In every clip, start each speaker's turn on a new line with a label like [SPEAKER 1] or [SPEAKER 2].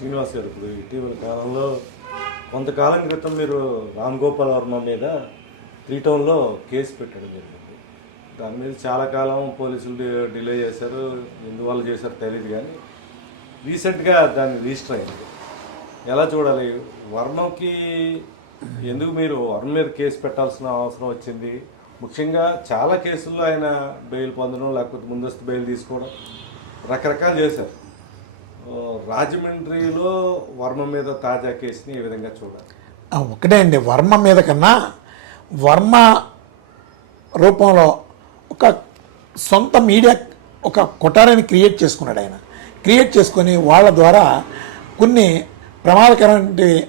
[SPEAKER 1] శ్రీనివాస్ గారు ఇప్పుడు ఇటీవల కాలంలో కొంతకాలం క్రితం మీరు రామ్ గోపాల్ వర్మ మీద త్రీ టౌన్లో కేసు పెట్టడం జరిగింది. దాని మీద చాలా కాలం పోలీసులు డిలే చేశారు ఎందువల్ల చేశారు తెలియదు కానీ రీసెంట్గా దాన్ని రిజిస్టర్ అయింది. ఎలా చూడాలి? వర్ణంకి ఎందుకు మీరు వర్ణం మీద కేసు పెట్టాల్సిన అవసరం వచ్చింది? ముఖ్యంగా చాలా కేసుల్లో ఆయన బెయిల్ పొందడం లేకపోతే ముందస్తు బెయిల్ తీసుకోవడం రకరకాలు చేశారు. రాజమండ్రిలో వర్మ మీద తాజా కేసుని ఏ విధంగా చూడాలి?
[SPEAKER 2] ఒకటే అండి. వర్మ మీద కన్నా వర్మ రూపంలో ఒక సొంత మీడియా ఒక కొటారాన్ని క్రియేట్ చేసుకున్నాడు ఆయన. క్రియేట్ చేసుకొని వాళ్ళ ద్వారా కొన్ని ప్రమాదకరమైన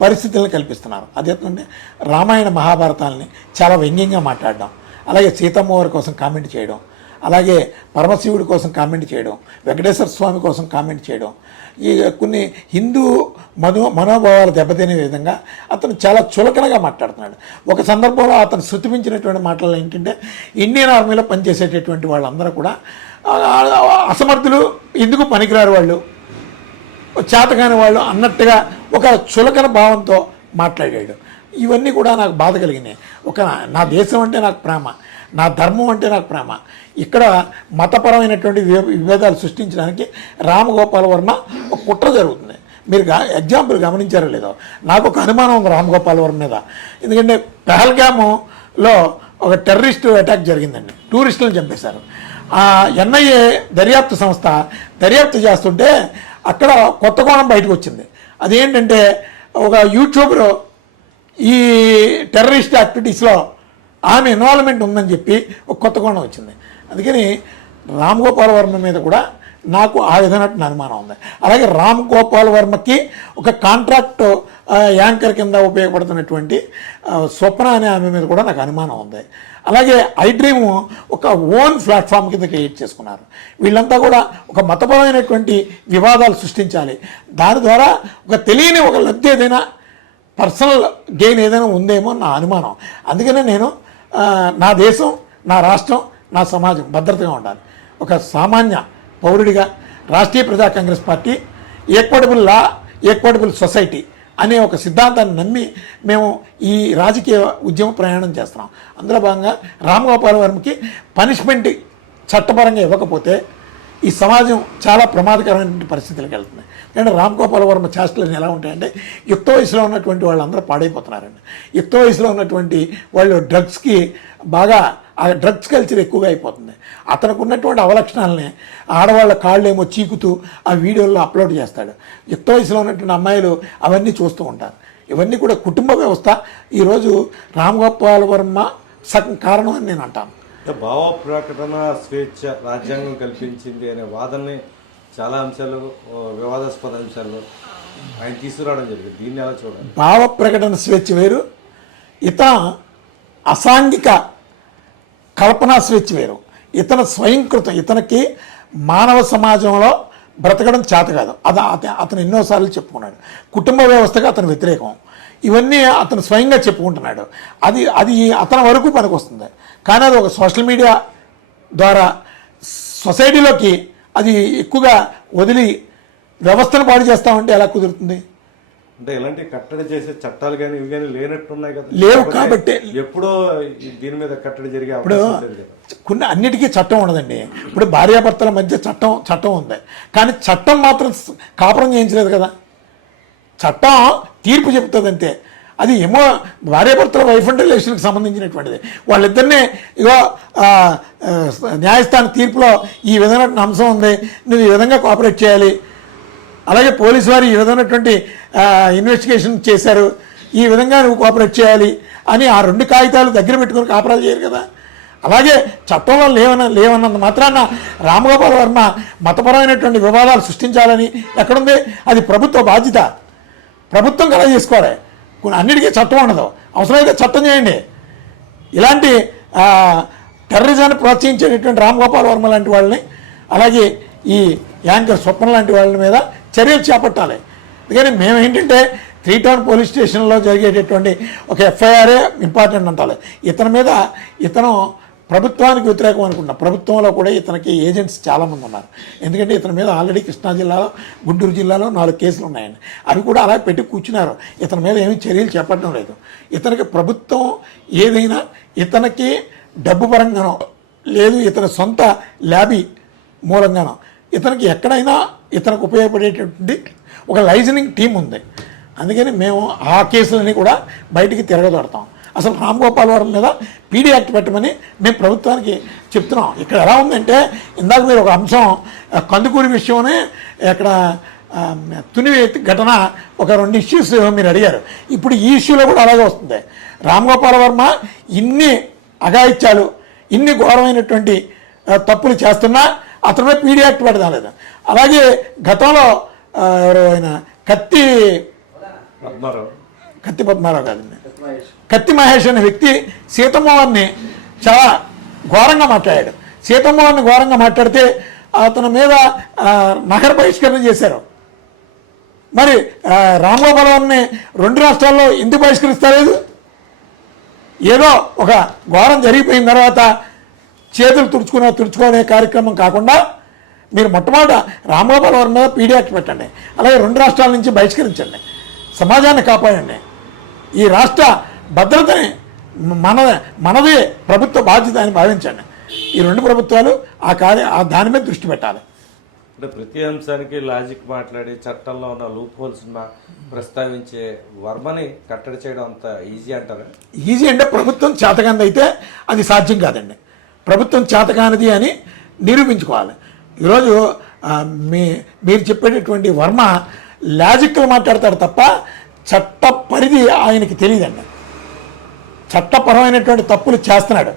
[SPEAKER 2] పరిస్థితులను కల్పిస్తున్నారు. అదేంటంటే రామాయణ మహాభారతాలని చాలా వ్యంగ్యంగా మాట్లాడడం అలాగే సీతమ్మ వారి కోసం కామెంట్ చేయడం అలాగే పరమశివుడి కోసం కామెంట్ చేయడం వెంకటేశ్వర స్వామి కోసం కామెంట్ చేయడం ఈ కొన్ని హిందూ మనో మనోభావాలు దెబ్బతినే విధంగా అతను చాలా చులకనగా మాట్లాడుతున్నాడు. ఒక సందర్భంలో అతను శృతిమించినటువంటి మాటలు ఏంటంటే ఇండియన్ ఆర్మీలో పనిచేసేటటువంటి వాళ్ళందరూ కూడా అసమర్థులు ఎందుకు పనికిరారు వాళ్ళు? చేతకాని వాళ్ళు అన్నట్టుగా ఒక చులకన భావంతో మాట్లాడాడు. ఇవన్నీ కూడా నాకు బాధ కలిగినాయి. ఒక నా దేశం అంటే నాకు ప్రేమ. నా ధర్మం అంటే నాకు ప్రేమ. ఇక్కడ మతపరమైనటువంటి విభేదాలు సృష్టించడానికి రామగోపాల్ వర్మ ఒక కుట్ర జరుగుతుంది. మీరు ఎగ్జాంపుల్ గమనించారో లేదో. నాకు ఒక అనుమానం ఉంది రామగోపాల్ వర్మ మీద. ఎందుకంటే పహల్గాములో ఒక టెర్రరిస్ట్ అటాక్ జరిగిందండి. టూరిస్టులను చంపేశారు. ఆ ఎన్ఐఏ దర్యాప్తు సంస్థ దర్యాప్తు చేస్తుంటే అక్కడ కొత్త కోణం బయటకు వచ్చింది. అదేంటంటే ఒక యూట్యూబర్ ఈ టెర్రరిస్ట్ యాక్టివిటీస్లో ఆమె ఇన్వాల్వ్మెంట్ ఉందని చెప్పి ఒక కొత్త కోణం వచ్చింది. అందుకని రామ్ గోపాల్ వర్మ మీద కూడా నాకు ఆ విధమైన అనుమానం ఉంది. అలాగే రామ్ గోపాల్ వర్మకి ఒక కాంట్రాక్ట్ యాంకర్ కింద ఉపయోగపడుతున్నటువంటి స్వప్న అనే ఆమె మీద కూడా నాకు అనుమానం ఉంది. అలాగే ఐ డ్రీమ్ ఒక ఓన్ ప్లాట్ఫామ్ కింద క్రియేట్ చేసుకున్నారు. వీళ్ళంతా కూడా ఒక మతపరమైనటువంటి వివాదాలు సృష్టించాలి. దాని ద్వారా ఒక తెలియని ఒక లబ్ధి ఏదైనా పర్సనల్ గెయిన్ ఏదైనా ఉందేమో నా అనుమానం. అందుకనే నేను నా దేశం నా రాష్ట్రం నా సమాజం భద్రతగా ఉండాలి. ఒక సామాన్య పౌరుడిగా Rashtriya Praja Congress party equitable లా ఈక్వటబుల్ సొసైటీ అనే ఒక సిద్ధాంతాన్ని నమ్మి మేము ఈ రాజకీయ ఉద్యమ ప్రయాణం చేస్తున్నాం. అందులో భాగంగా రామ్ గోపాల్ వర్మకి పనిష్మెంట్ చట్టపరంగా ఇవ్వకపోతే ఈ సమాజం చాలా ప్రమాదకరమైన పరిస్థితులకు వెళ్తుంది. ఎందుకంటే రామ్ గోపాల్ వర్మ చేష్టలు ఎలా ఉంటాయంటే యుక్త వయసులో ఉన్నటువంటి వాళ్ళందరూ పాడైపోతున్నారండి. యుక్త వయసులో ఉన్నటువంటి వాళ్ళు డ్రగ్స్కి బాగా ఆ డ్రగ్స్ కల్చర్ ఎక్కువగా అయిపోతుంది. అతనికి ఉన్నటువంటి అవలక్షణాలని ఆడవాళ్ళ కాళ్ళు ఏమో చీకుతూ ఆ వీడియోల్లో అప్లోడ్ చేస్తాడు. యుక్త వయసులో ఉన్నటువంటి అమ్మాయిలు అవన్నీ చూస్తూ ఉంటారు. ఇవన్నీ కూడా కుటుంబ వ్యవస్థ. ఈరోజు రామ్ గోపాల్ వర్మ సగం కారణం అని నేను అంటాను.
[SPEAKER 1] భావ ప్రకటన స్వేచ్ఛ రాజ్యాంగం కల్పించింది అనే వాదనని చాలా అంశాలు వివాదాస్పద అంశాలు ఆయన తీసుకురావడం జరిగింది. దీన్ని ఎలా చూడాలి?
[SPEAKER 2] భావ ప్రకటన స్వేచ్ఛ వేరు ఇత అసాంఘిక కల్పనా స్వేచ్ఛ వేరు. ఇతను స్వయంకృతం ఇతనికి మానవ సమాజంలో బ్రతకడం చేత కాదు. అది అతను ఎన్నోసార్లు చెప్పుకున్నాడు. కుటుంబ వ్యవస్థగా అతను వ్యతిరేకం. ఇవన్నీ అతను స్వయంగా చెప్పుకుంటున్నాడు. అది అది అతని వరకు పనికొస్తుంది. కానీ అది ఒక సోషల్ మీడియా ద్వారా సొసైటీలోకి అది ఎక్కువగా వదిలి వ్యవస్థను పాడు చేస్తామంటే ఎలా కుదురుతుంది?
[SPEAKER 1] అంటే ఇలాంటి కట్టడి చేసే చట్టాలు కానీ ఇవి కానీ లేనట్టున్నాయి కదా.
[SPEAKER 2] లేవు కాబట్టే.
[SPEAKER 1] ఎప్పుడో దీని మీద కట్టడి జరిగే
[SPEAKER 2] ఇప్పుడు కొన్ని అన్నిటికీ చట్టం ఉండదండి. ఇప్పుడు భార్యాభర్తల మధ్య చట్టం చట్టం ఉంది. కానీ చట్టం మాత్రం కాపురం చేయించలేదు కదా. చట్టం తీర్పు చెప్తుంది అంతే అది ఏమో భార్యాభర్తల వైఫ్ అండ్ రిలేషన్కి సంబంధించినటువంటిది. వాళ్ళిద్దరినీ ఇగో న్యాయస్థాన తీర్పులో ఈ విధమైన అంశం ఉంది నువ్వు ఈ విధంగా కోఆపరేట్ చేయాలి. అలాగే పోలీసు వారు ఈ విధమైనటువంటి ఇన్వెస్టిగేషన్ చేశారు. ఈ విధంగా నువ్వు కోఆపరేట్ చేయాలి అని ఆ రెండు కాగితాలు దగ్గర పెట్టుకొని కాపరాలు చేయరు కదా. అలాగే చట్టంలో లేవన లేవన్నంత మాత్రాన రామగోపాల్ వర్మ మతపరమైనటువంటి వివాదాలు సృష్టించాలని ఎక్కడుంది? అది ప్రభుత్వ బాధ్యత. ప్రభుత్వం కదా చేసుకోవాలి. కొన్ని అన్నిటికీ చట్టం ఉండదు. అవసరమైతే చట్టం చేయండి. ఇలాంటి టెర్రరిజాన్ని ప్రోత్సహించేటటువంటి రామ్ గోపాల్ వర్మ లాంటి వాళ్ళని అలాగే ఈ యాంకర్ స్వప్న లాంటి వాళ్ళ మీద చర్యలు చేపట్టాలి. అందుకని మేము ఏంటంటే త్రీ టౌన్ పోలీస్ స్టేషన్లో జరిగేటటువంటి ఒక ఎఫ్ఐఆర్ఏ ఇంపార్టెంట్ అంటారు. ఇతని మీద ఇతను ప్రభుత్వానికి వ్యతిరేకం అనుకున్నా ప్రభుత్వంలో కూడా ఇతనికి ఏజెంట్స్ చాలామంది ఉన్నారు. ఎందుకంటే ఇతని మీద ఆల్రెడీ కృష్ణా జిల్లాలో గుంటూరు జిల్లాలో నాలుగు కేసులు ఉన్నాయండి. అవి కూడా అలా పెట్టి కూర్చున్నారు. ఇతని మీద ఏమీ చర్యలు చేపట్టడం లేదు. ఇతనికి ప్రభుత్వం ఏదైనా ఇతనికి డబ్బు పరంగానో లేదు ఇతని సొంత ల్యాబీ మూలంగానో ఇతనికి ఎక్కడైనా ఇతనికి ఉపయోగపడేటటువంటి ఒక లైజనింగ్ టీం ఉంది. అందుకని మేము ఆ కేసులని కూడా బయటికి తిరగదొడతాం. అసలు రామ్ గోపాల్ వర్మ మీద పీడీ యాక్ట్ పెట్టమని మేము ప్రభుత్వానికి చెప్తున్నాం. ఇక్కడ ఎలా ఉందంటే ఇందాక మీరు ఒక అంశం కందుకూరి విషయమని ఇక్కడ తుని ఘటన ఒక రెండు ఇష్యూస్ మీరు అడిగారు. ఇప్పుడు ఈ ఇష్యూలో కూడా అలాగే వస్తుంది. రామ్ గోపాల్ వర్మ ఇన్ని అఘాయిత్యాలు ఇన్ని ఘోరమైనటువంటి తప్పులు చేస్తున్నా అతను పీడీ యాక్ట్ పెడదాం లేదు అలాగే గతంలో ఎవరు ఆయన కత్తి కత్తి పద్మారావు కాదండి కత్తి మహేష్. అనే వ్యక్తి సీతమ్మవారిని చాలా ఘోరంగా మాట్లాడాడు. సీతమ్మవారిని ఘోరంగా మాట్లాడితే అతని మీద నగర బహిష్కరణ చేశారు. మరి రామగోపాలవారిని రెండు రాష్ట్రాల్లో ఎందుకు బహిష్కరిస్తలేదు? ఏదో ఒక ఘోరం జరిగిపోయిన తర్వాత చేతులు తుడుచుకునే తుడుచుకునే కార్యక్రమం కాకుండా మీరు మొట్టమొదట రామగోపాల్ వర్మ మీద పీడీ యాక్ట్ పెట్టండి. అలాగే రెండు రాష్ట్రాల నుంచి బహిష్కరించండి. సమాజాన్ని కాపాడండి. ఈ రాష్ట్ర భద్రతని మన మనదే ప్రభుత్వ బాధ్యత అని భావించండి ఈ రెండు ప్రభుత్వాలు ఆ కార్య ఆ దాని మీద దృష్టి పెట్టాలి.
[SPEAKER 1] అంటే ప్రతి అంశానికి లాజిక్ మాట్లాడి చట్టంలో ఉన్న లూప్ హోల్స్ ప్రస్తావించే వర్మని కట్టడి చేయడం అంత ఈజీ అంటారా?
[SPEAKER 2] ఈజీ అంటే ప్రభుత్వం చేతకానిది అయితే అది సాధ్యం కాదండి. ప్రభుత్వం చేతకానిది అని నిరూపించుకోవాలి. ఈరోజు మీ మీరు చెప్పేటటువంటి వర్మ లాజిక్లు మాట్లాడతాడు తప్ప చట్ట పరిధి ఆయనకి తెలియదండి. చట్టపరమైనటువంటి తప్పులు చేస్తున్నాడు.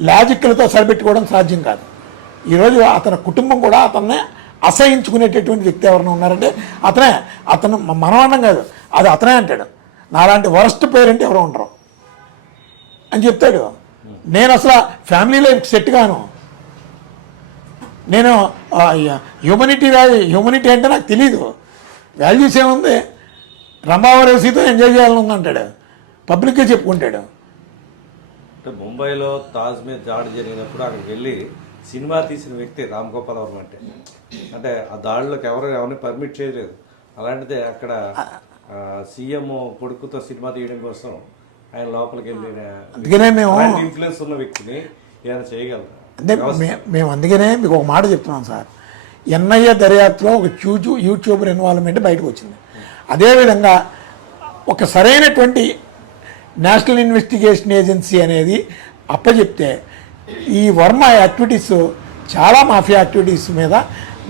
[SPEAKER 2] లాజిక్లతో సరిపెట్టుకోవడం సాధ్యం కాదు. ఈరోజు అతని కుటుంబం కూడా అతన్ని అసహించుకునేటటువంటి వ్యక్తి ఎవరైనా ఉన్నారంటే అతనే అతను మనం కాదు. అది అతనే అంటాడు. నాలాంటి వరస్ట్ పేరెంట్ ఎవరు ఉండరు. అని చెప్తాడు. నేను అసలు ఫ్యామిలీ లైఫ్ సెట్ గాను నేను హ్యూమనిటీ హ్యూమనిటీ అంటే నాకు తెలీదు. వాల్యూస్ ఏముంది? రంభావరసితో ఎంజాయ్ చేయాలని ఉందంటాడు పబ్లిక్గా చెప్పుకుంటాడు.
[SPEAKER 1] అంటే ముంబైలో తాజ్ మీద దాడి జరిగినప్పుడు అక్కడికి వెళ్ళి సినిమా తీసిన వ్యక్తి రామ్ గోపాల్ వర్మ అంటే. అంటే ఆ దాడిలోకి ఎవరు ఎవరిని పర్మిట్ చేయలేదు. అలాంటిదే అక్కడ సీఎం కొడుకుతో సినిమా తీయడం కోసం ఆయన లోపలికి వెళ్ళిన
[SPEAKER 2] అందుకనే మేము
[SPEAKER 1] ఇన్ఫ్లుయెన్స్ ఉన్న వ్యక్తిని ఏమైనా చేయగలరా?
[SPEAKER 2] అంటే మేము అందుకనే మీకు ఒక మాట చెప్తున్నాం సార్. ఎన్ఐఏ దర్యాప్తులో ఒక యూట్యూబ్ యూట్యూబర్ ఇన్వాల్వ్మెంట్ బయటకు వచ్చింది. అదేవిధంగా ఒక సరైనటువంటి నేషనల్ ఇన్వెస్టిగేషన్ ఏజెన్సీ అనేది అప్పచెప్తే ఈ వర్మ యాక్టివిటీస్ చాలా మాఫియా యాక్టివిటీస్ మీద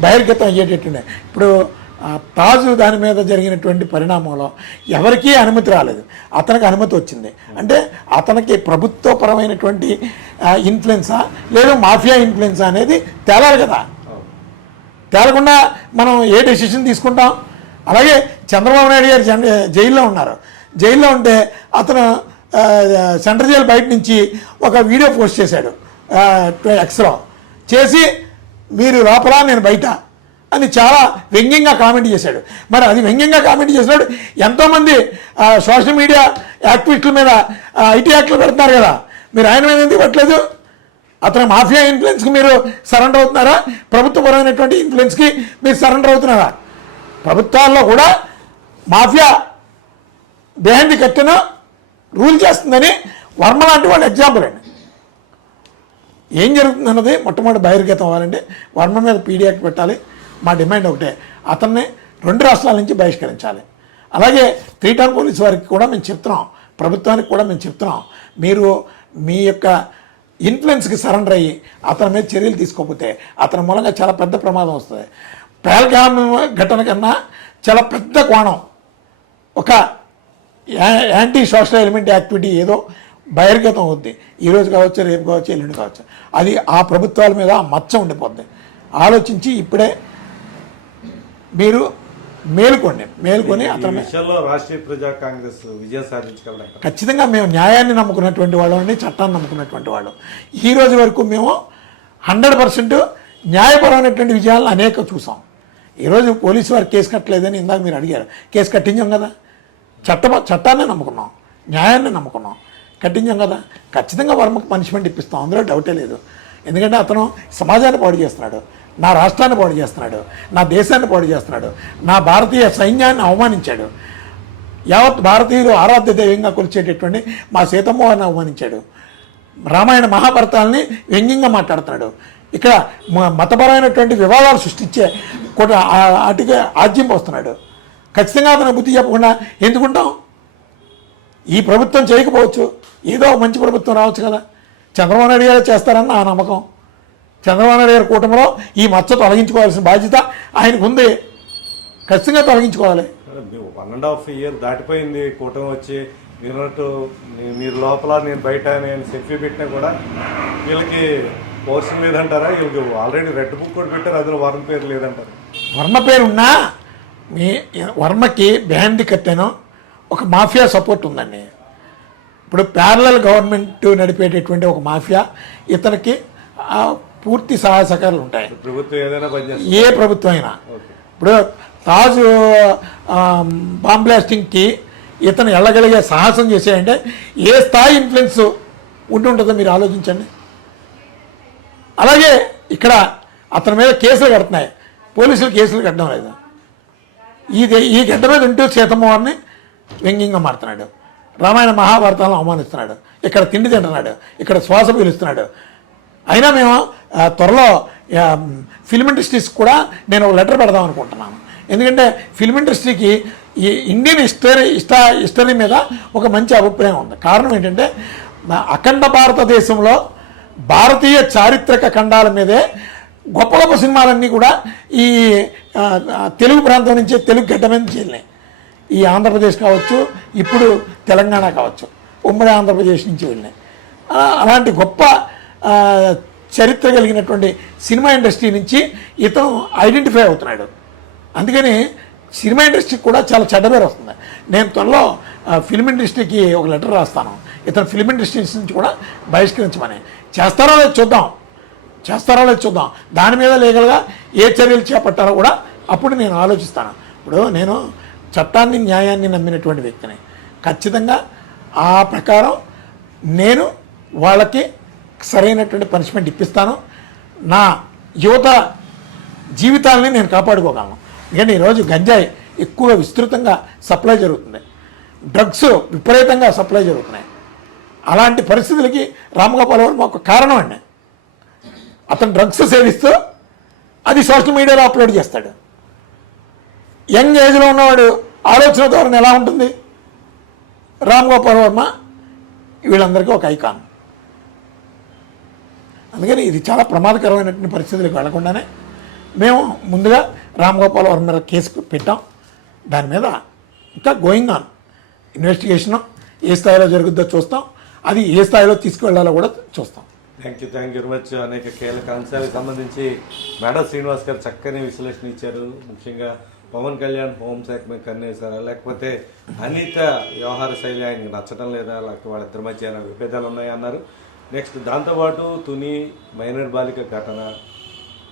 [SPEAKER 2] బహిర్గతం అయ్యేటట్టుండే. ఇప్పుడు తాజు దాని మీద జరిగినటువంటి పరిణామంలో ఎవరికీ అనుమతి రాలేదు. అతనికి అనుమతి వచ్చింది. అంటే అతనికి ప్రభుత్వపరమైనటువంటి ఇన్ఫ్లుయెన్సా లేదా మాఫియా ఇన్ఫ్లుయెన్సా అనేది తేలాలి కదా. తేలకుండా మనం ఏ డెసిషన్ తీసుకుంటాం? అలాగే చంద్రబాబు నాయుడు గారు జన్- జైల్లో ఉన్నారు. జైల్లో ఉంటే అతను సెంట్రల్ జైలు బయట నుంచి ఒక వీడియో పోస్ట్ చేశాడు ఎక్స్లో. చేసి మీరు లోపల నేను బయట అని చాలా వ్యంగ్యంగా కామెంట్ చేశాడు. మరి అది వ్యంగ్యంగా కామెంట్ చేసినాడు ఎంతోమంది సోషల్ మీడియా యాక్టివిస్టుల మీద ఐటీ యాక్ట్లు పెడుతున్నారు కదా మీరు ఆయన మీద ఎందుకు పెట్టలేదు? అతను మాఫియా ఇన్ఫ్లుయెన్స్కి మీరు సరెండర్ అవుతున్నారా? ప్రభుత్వపరమైనటువంటి ఇన్ఫ్లుయెన్స్కి మీరు సరెండర్ అవుతున్నారా? ప్రభుత్వాల్లో కూడా మాఫియా దేహాన్ని కట్టిన రూల్ చేస్తుందని వర్మ లాంటి వాళ్ళు ఎగ్జాంపుల్ అండి. ఏం జరుగుతుందన్నది మొట్టమొదటి బహిర్గతం అవ్వాలంటే వర్మ మీద పీడీ యాక్ట్ పెట్టాలి. మా డిమాండ్ ఒకటే. అతన్ని రెండు రాష్ట్రాల నుంచి బహిష్కరించాలి. అలాగే త్రీ టౌన్ పోలీస్ వారికి కూడా మేము చెప్తున్నాం. ప్రభుత్వానికి కూడా మేము చెప్తున్నాం. మీరు మీ యొక్క ఇన్ఫ్లుయెన్స్కి సరెండర్ అయ్యి అతని మీద చర్యలు తీసుకోకపోతే అతని మూలంగా చాలా పెద్ద ప్రమాదం వస్తుంది. పేల్గామ్ ఘటన కన్నా చాలా పెద్ద కోణం. ఒక యాంటీ సోషల్ ఎలిమెంట్ యాక్టివిటీ ఏదో బహిర్గతం అవుద్ది. ఈరోజు కావచ్చు రేపు కావచ్చు ఎల్లుండి కావచ్చు. అది ఆ ప్రభుత్వాల మీద ఆ మచ్చ ఉండిపోద్ది. ఆలోచించి ఇప్పుడే మీరు మేలుకోండి. మేలుకొని అతని
[SPEAKER 1] రాష్ట్రీయ ప్రజా కాంగ్రెస్ విజయం సాధించగలరంట
[SPEAKER 2] ఖచ్చితంగా మేము న్యాయాన్ని నమ్ముకున్నటువంటి వాళ్ళని చట్టాన్ని నమ్ముకున్నటువంటి వాళ్ళు. ఈ రోజు వరకు మేము హండ్రెడ్ పర్సెంట్ న్యాయపరమైనటువంటి విజయాలను అనేక చూసాం. ఈరోజు పోలీసు వారు కేసు కట్టలేదని ఇందాక మీరు అడిగారు. కేసు కట్టించాం కదా. చట్ట చట్టాన్ని నమ్ముకున్నాం. న్యాయాన్ని నమ్ముకున్నాం. కట్టించాం కదా. ఖచ్చితంగా వర్మకు పనిష్మెంట్ ఇప్పిస్తాం. అందులో డౌటే లేదు. ఎందుకంటే అతను సమాజాన్ని పాడు చేస్తున్నాడు. నా రాష్ట్రాన్ని పాడు చేస్తున్నాడు. నా దేశాన్ని పాడు చేస్తున్నాడు. నా భారతీయ సైన్యాన్ని అవమానించాడు. యావత్ భారతీయులు ఆరాధ్య దైవంగా కొలిచేటటువంటి మా సీతమ్మవారిని అవమానించాడు. రామాయణ మహాభారతాలని వ్యంగ్యంగా మాట్లాడుతున్నాడు. ఇక్కడ మ- మతపరమైనటువంటి వివాదాలు సృష్టించే కొన్ని వాటికి ఆజ్యం పోస్తున్నాడు. ఖచ్చితంగా అతను బుద్ధి చెప్పకుండా ఎందుకుంటాం? ఈ ప్రభుత్వం చేయకపోవచ్చు. ఏదో మంచి ప్రభుత్వం రావచ్చు కదా. చంద్రబాబు నాయుడు గారు చేస్తారని నా నమ్మకం. చంద్రబాబు నాయుడు గారి కూటమిలో ఈ మచ్చ తొలగించుకోవాల్సిన బాధ్యత ఆయనకు ఉంది. ఖచ్చితంగా తొలగించుకోవాలి.
[SPEAKER 1] వన్ అండ్ హాఫ్ ఇయర్ దాటిపోయింది. కూటమి వచ్చి మీరు లోపల నేను బయట నేను సెల్ఫీ పెట్టినా కూడా వీళ్ళకి పోర్షన్ లేదంటారా వీళ్ళకి ఆల్రెడీ రెడ్ బుక్ కూడా పెట్టారు అందులో వారం పేరు లేదంటారు.
[SPEAKER 2] వర్మ పేరున్నా మీ వర్మకి బ్యాండ్ కట్టాను ఒక మాఫియా సపోర్ట్ ఉందండి. ఇప్పుడు ప్యారలల్ గవర్నమెంట్ నడిపేటటువంటి ఒక మాఫియా ఇతనికి పూర్తి సహాయ సహకారాలు ఉంటాయి.
[SPEAKER 1] ప్రభుత్వం ఏదైనా పనిచేస్తుంది
[SPEAKER 2] ఏ ప్రభుత్వం అయినా. ఇప్పుడు తాజు బాంబ్ బ్లాస్టింగ్కి ఇతను వెళ్ళగలిగే సాహసం చేసేయంటే ఏ స్థాయి ఇన్ఫ్లుయెన్స్ ఉండి ఉంటుందో మీరు ఆలోచించండి. అలాగే ఇక్కడ అతని మీద కేసులు కడుతున్నాయి. పోలీసులు కేసులు కట్టడం లేదు. ఇది ఈ గడ్డ మీద ఉంటూ సీతమ్మవారిని వ్యంగ్యంగా మారుతున్నాడు. రామాయణ మహాభారతాలను అవమానిస్తున్నాడు. ఇక్కడ తిండి తింటున్నాడు. ఇక్కడ శ్వాస పీలుస్తున్నాడు. అయినా మేము త్వరలో ఫిల్మ్ ఇండస్ట్రీస్కి కూడా నేను ఒక లెటర్ పెడదాం అనుకుంటున్నాను. ఎందుకంటే ఫిల్మ్ ఇండస్ట్రీకి ఈ ఇండియన్ హిస్టరీ హిస్టా హిస్టరీ మీద ఒక మంచి అభిప్రాయం ఉంది. కారణం ఏంటంటే అఖండ భారతదేశంలో భారతీయ చారిత్రక ఖండాల మీదే గొప్ప గొప్ప సినిమాలన్నీ కూడా ఈ తెలుగు ప్రాంతం నుంచి తెలుగు గడ్డ మీద ఈ ఆంధ్రప్రదేశ్ కావచ్చు ఇప్పుడు తెలంగాణ కావచ్చు ఉమ్మడి ఆంధ్రప్రదేశ్ నుంచి వెళ్ళినాయి. అలాంటి గొప్ప చరిత్ర కలిగినటువంటి సినిమా ఇండస్ట్రీ నుంచి ఇతను ఐడెంటిఫై అవుతున్నాడు. అందుకని సినిమా ఇండస్ట్రీకి కూడా చాలా చెడ్డ పేరు వస్తుంది. నేను త్వరలో ఫిల్మ్ ఇండస్ట్రీకి ఒక లెటర్ రాస్తాను. ఇతను ఫిల్మ్ ఇండస్ట్రీస్ నుంచి కూడా బహిష్కరించమని. చేస్తారో లేదు చూద్దాం. చేస్తారో లేదు చూద్దాం. దాని మీద లీగల్గా ఏ చర్యలు చేపట్టారో కూడా అప్పుడు నేను ఆలోచిస్తాను. ఇప్పుడు నేను చట్టాన్ని న్యాయాన్ని నమ్మినటువంటి వ్యక్తిని. ఖచ్చితంగా ఆ ప్రకారం నేను వాళ్ళకి సరైనటువంటి పనిష్మెంట్ ఇప్పిస్తాను. నా యువత జీవితాలని నేను కాపాడుకోగలను. ఎందుకంటే ఈరోజు గంజాయి ఎక్కువ విస్తృతంగా సప్లై జరుగుతుంది. డ్రగ్స్ విపరీతంగా సప్లై జరుగుతున్నాయి. అలాంటి పరిస్థితులకి రామగోపాల్ వర్మ ఒక కారణం అండి అతను డ్రగ్స్ సేవిస్తూ అది సోషల్ మీడియాలో అప్లోడ్ చేస్తాడు. యంగ్ ఏజ్లో ఉన్నవాడు ఆలోచన ధోరణి ఎలా ఉంటుంది? రామ్ గోపాల్ వర్మ వీళ్ళందరికీ ఒక ఐకాన్. అందుకని ఇది చాలా ప్రమాదకరమైనటువంటి పరిస్థితులకు వెళ్ళకుండానే మేము ముందుగా రామ్ గోపాల్ వర్మ మీద కేసు పెట్టాం. దాని మీద ఇంకా గోయింగ్ ఆన్. ఇన్వెస్టిగేషన్ ఏ స్థాయిలో జరుగుద్దో చూస్తాం. అది ఏ స్థాయిలో తీసుకువెళ్ళాలో కూడా చూస్తాం.
[SPEAKER 1] Thank you thank you very much అనేక కీలక అంశాలకు సంబంధించి మేడం శ్రీనివాస్ గారు చక్కని విశ్లేషణ ఇచ్చారు. ముఖ్యంగా పవన్ కళ్యాణ్ హోంశాఖ మీద కన్నేశారా? లేకపోతే అనిత వ్యవహార శైలి ఆయనకి నచ్చడం లేదా? లేకపోతే వాళ్ళిద్దరి మధ్య ఏమైనా విభేదాలు ఉన్నాయా అన్నారు. నెక్స్ట్ దాంతోపాటు తుని మైనర్ బాలిక ఘటన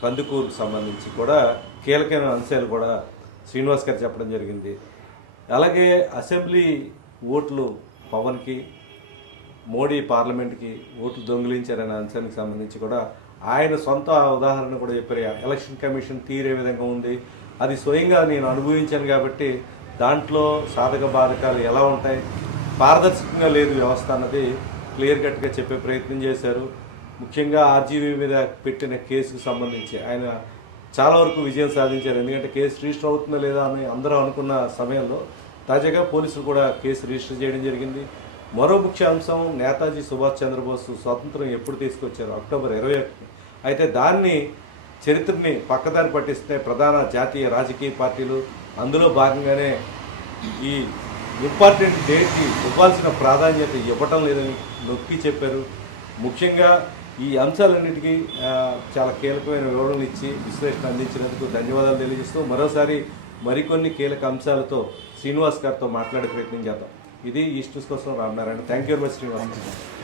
[SPEAKER 1] కందుకూరుకు సంబంధించి కూడా కీలకమైన అంశాలు కూడా శ్రీనివాస్ గారు చెప్పడం జరిగింది. అలాగే అసెంబ్లీ ఓట్లు పవన్కి మోడీ పార్లమెంట్కి ఓట్లు దొంగిలించారనే అంశానికి సంబంధించి కూడా ఆయన సొంత ఉదాహరణ కూడా చెప్పారు. ఎలక్షన్ కమిషన్ తీరే విధంగా ఉంది. అది స్వయంగా నేను అనుభవించాను కాబట్టి దాంట్లో సాధక బాధకాలు ఎలా ఉంటాయి? పారదర్శకంగా లేదు వ్యవస్థ అన్నది క్లియర్ కట్గా చెప్పే ప్రయత్నం చేశారు. ముఖ్యంగా ఆర్జీవీ మీద పెట్టిన కేసుకు సంబంధించి ఆయన చాలా వరకు విజయం సాధించారు. ఎందుకంటే కేసు రిజిస్టర్ అవుతుందా లేదా అని అందరూ అనుకున్న సమయంలో తాజాగా పోలీసులు కూడా కేసు రిజిస్టర్ చేయడం జరిగింది. మరో ముఖ్య అంశం నేతాజీ సుభాష్ చంద్రబోస్ స్వాతంత్రం ఎప్పుడు తీసుకొచ్చారు? అక్టోబర్ ఇరవై ఒకటి. అయితే దాన్ని చరిత్రని పక్కదారి పట్టిస్తే ప్రధాన జాతీయ రాజకీయ పార్టీలు అందులో భాగంగానే ఈ ఇంపార్టెంట్ డేట్కి ఇవ్వాల్సిన ప్రాధాన్యత ఇవ్వటం లేదని నొక్కి చెప్పారు. ముఖ్యంగా ఈ అంశాలన్నిటికీ చాలా కీలకమైన వివరణలు ఇచ్చి విశ్లేషణ అందించినందుకు ధన్యవాదాలు తెలియజేస్తూ మరోసారి మరికొన్ని కీలక అంశాలతో శ్రీనివాస్ గారితో మాట్లాడే ప్రయత్నం చేద్దాం. ఇది ఈస్ట్ న్యూస్ కోసం Ramanarayana. Thank you very much Srinivas.